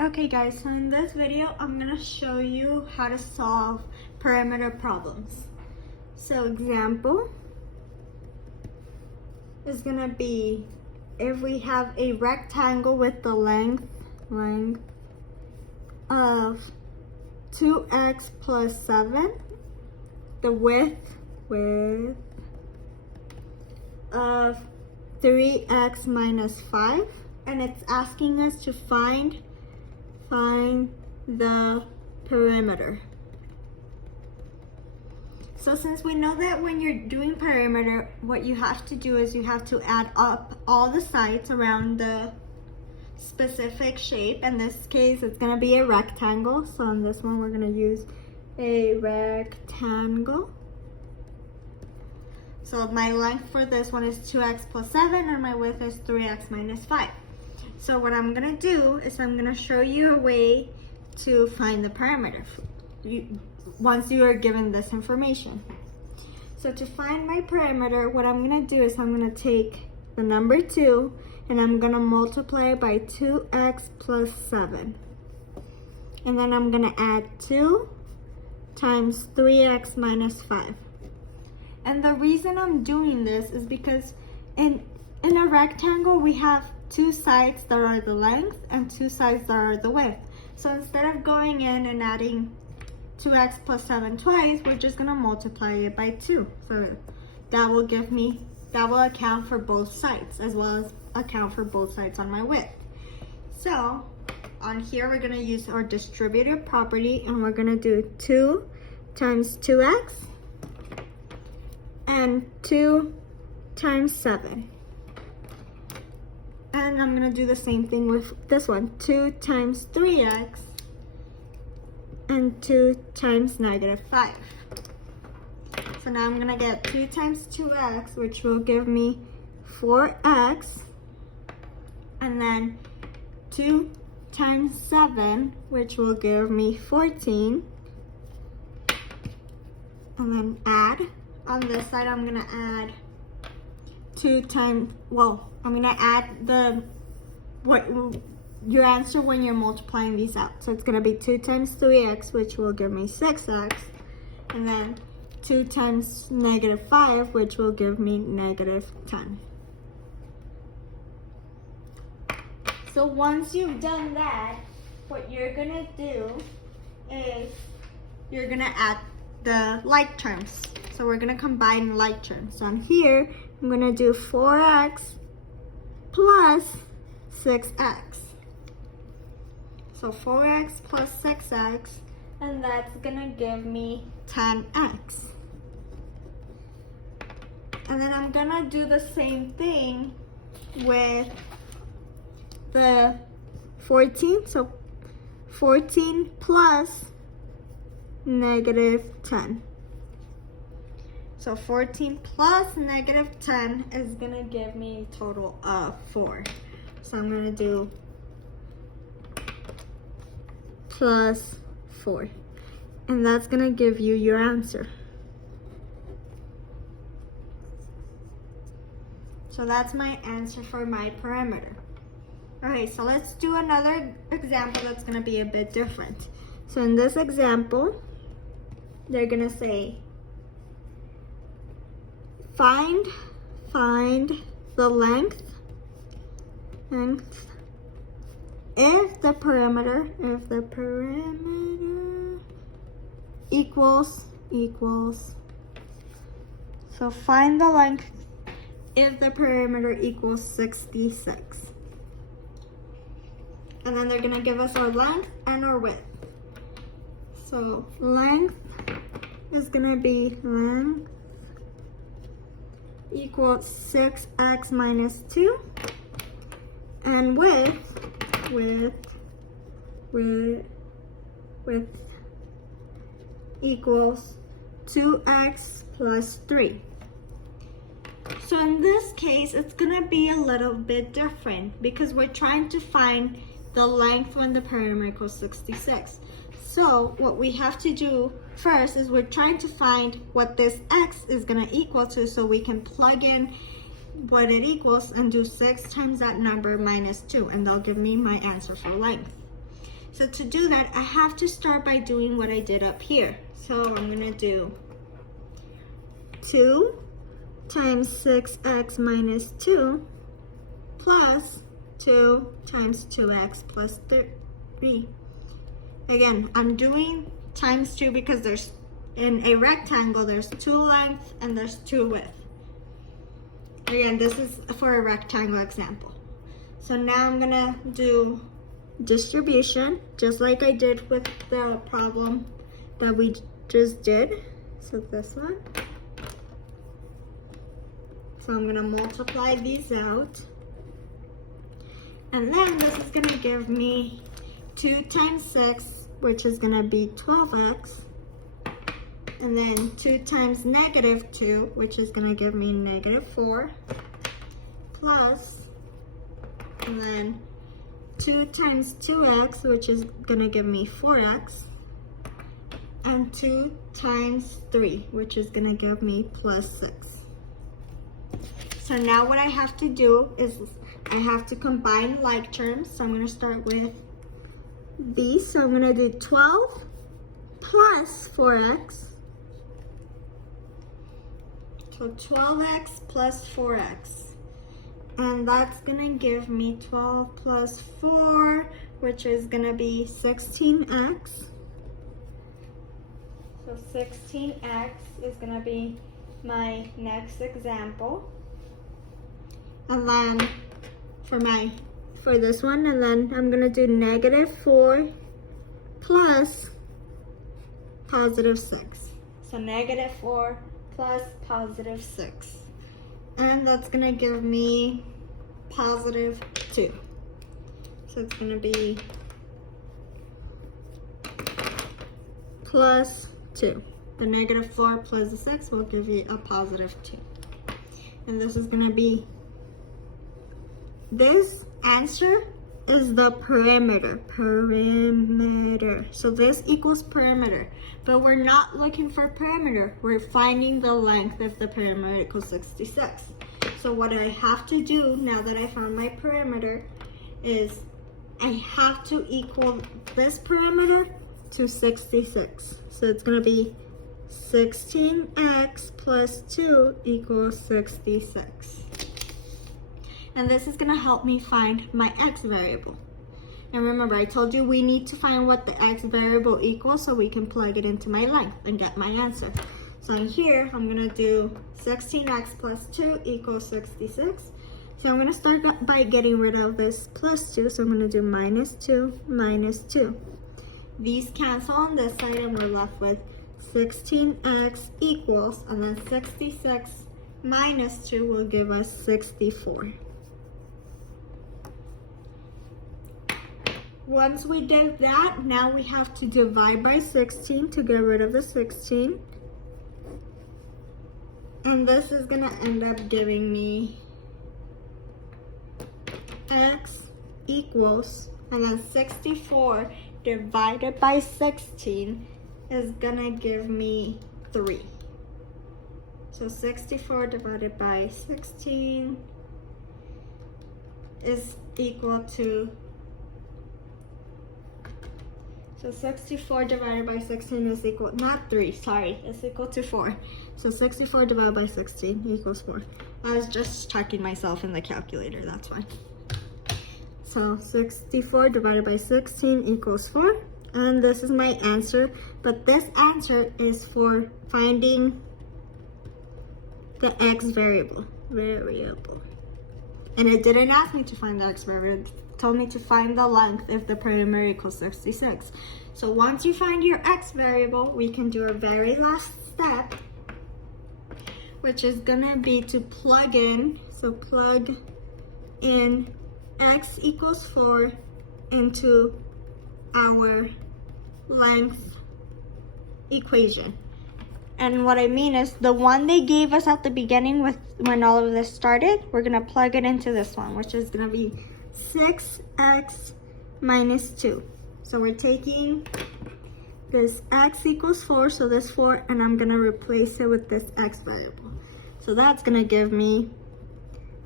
Okay guys, so in this video, I'm gonna show you how to solve perimeter problems. So example is gonna be if we have a rectangle with the length of 2x plus 7, the width of 3x minus 5, and it's asking us to find the perimeter. So since we know that when you're doing perimeter, what you have to do is you have to add up all the sides around the specific shape. In this case, it's going to be a rectangle. So on this one, we're going to use a rectangle. So my length for this one is 2x plus 7 and my width is 3x minus 5. So what I'm going to do is I'm going to show you a way to find the perimeter once you are given this information. So to find my perimeter, what I'm going to do is I'm going to take the number 2 and I'm going to multiply it by 2x plus 7. And then I'm going to add 2 times 3x minus 5. And the reason I'm doing this is because in a rectangle we have two sides that are the length and two sides that are the width. So instead of going in and adding 2x plus 7 twice, we're just going to multiply it by 2. So that will account for both sides as well as account for both sides on my width. So on here we're going to use our distributive property and we're going to do 2 times 2x and 2 times 7. And I'm going to do the same thing with this one, 2 times 3x and 2 times negative 5. So now I'm going to get 2 times 2x, which will give me 4x, and then 2 times 7, which will give me 14, and then add. On this side, I'm going to add 2 times, I'm going to add your answer when you're multiplying these out. So it's going to be 2 times 3x, which will give me 6x, and then 2 times negative 5, which will give me negative 10. So once you've done that, what you're going to do is you're going to add the like terms. So we're going to combine like terms. So on here, I'm going to do 4x plus 6x. So 4x plus 6x, and that's going to give me 10x. And then I'm going to do the same thing with the 14. So 14 plus negative 10. So 14 plus negative 10 is going to give me a total of 4. So I'm going to do plus 4. And that's going to give you your answer. So that's my answer for my perimeter. Okay, so let's do another example that's going to be a bit different. So in this example, they're going to say, find the length if the perimeter equals, so find the length if the perimeter equals 66. And then they're gonna give us our length and our width. So length is gonna be length equals 6x minus 2, and width equals 2x plus 3. So in this case, it's gonna be a little bit different because we're trying to find the length when the perimeter equals 66. So what we have to do first is we're trying to find what this x is going to equal to, so we can plug in what it equals and do 6 times that number minus 2, and they'll give me my answer for length. So to do that, I have to start by doing what I did up here. So I'm gonna do 2 times 6x minus 2 plus 2 times 2x plus 3. Again, I'm doing times 2 because there's, in a rectangle, there's 2 length and there's 2 width. Again, this is for a rectangle example. So now I'm gonna do distribution, just like I did with the problem that we just did. So this one. So I'm gonna multiply these out. And then this is gonna give me 2 times 6, which is gonna be 12x. And then 2 times negative 2, which is gonna give me negative 4. Plus, and then 2 times 2x, which is gonna give me 4x. And 2 times 3, which is gonna give me plus 6. So now what I have to do is I have to combine like terms. So I'm gonna start with these. So I'm gonna do 12 plus 4x. So 12x plus 4x. And that's gonna give me 12 plus 4, which is gonna be 16x. So 16x is gonna be my next example. And then for this one, and then I'm gonna do negative 4 plus positive 6. So negative 4 plus positive 6. And that's gonna give me positive 2. So it's gonna be plus 2. The negative 4 plus the 6 will give you a positive 2. And this is gonna be, this answer is the perimeter. So this equals perimeter. But we're not looking for perimeter. We're finding the length if the perimeter equals 66. So what I have to do now that I found my perimeter is I have to equal this perimeter to 66. So it's gonna be 16x plus 2 equals 66. And this is gonna help me find my x variable. And remember, I told you we need to find what the x variable equals so we can plug it into my length and get my answer. So in here, I'm gonna do 16x plus 2 equals 66. So I'm gonna start by getting rid of this plus 2. So I'm gonna do minus 2, minus 2. These cancel on this side and we're left with 16x equals, and then 66 minus 2 will give us 64. Once we did that, now we have to divide by 16 to get rid of the 16. And this is gonna end up giving me x equals, and then 64 divided by 16 is gonna give me 3. So 64 divided by 16 is equal to, so 64 divided by 16 is equal, not 3, sorry, it's equal to 4. So 64 divided by 16 equals 4. I was just checking myself in the calculator, that's why. So 64 divided by 16 equals 4. And this is my answer, but this answer is for finding the x variable. And it didn't ask me to find the x variable. It told me to find the length if the perimeter equals 66. So once you find your x variable, we can do our very last step, which is gonna be to plug in. So plug in x equals 4 into our length equation. And what I mean is the one they gave us at the beginning with when all of this started, we're gonna plug it into this one, which is gonna be 6x minus 2. So we're taking this x equals 4, so this 4, and I'm gonna replace it with this x variable. So that's gonna give me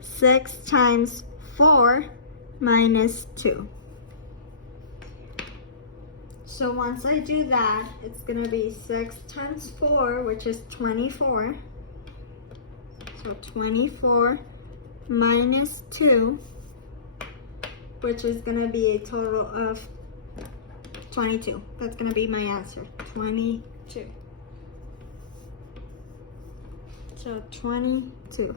6 times 4 minus 2. So once I do that, it's gonna be 6 times 4, which is 24. So 24 minus 2, which is gonna be a total of 22. That's gonna be my answer, 22. So 22.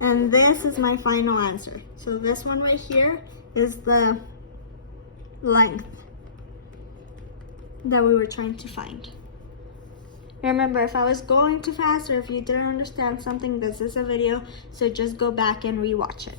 And this is my final answer. So this one right here is the length that we were trying to find. Remember, if I was going too fast or if you didn't understand something, this is a video, so just go back and rewatch it.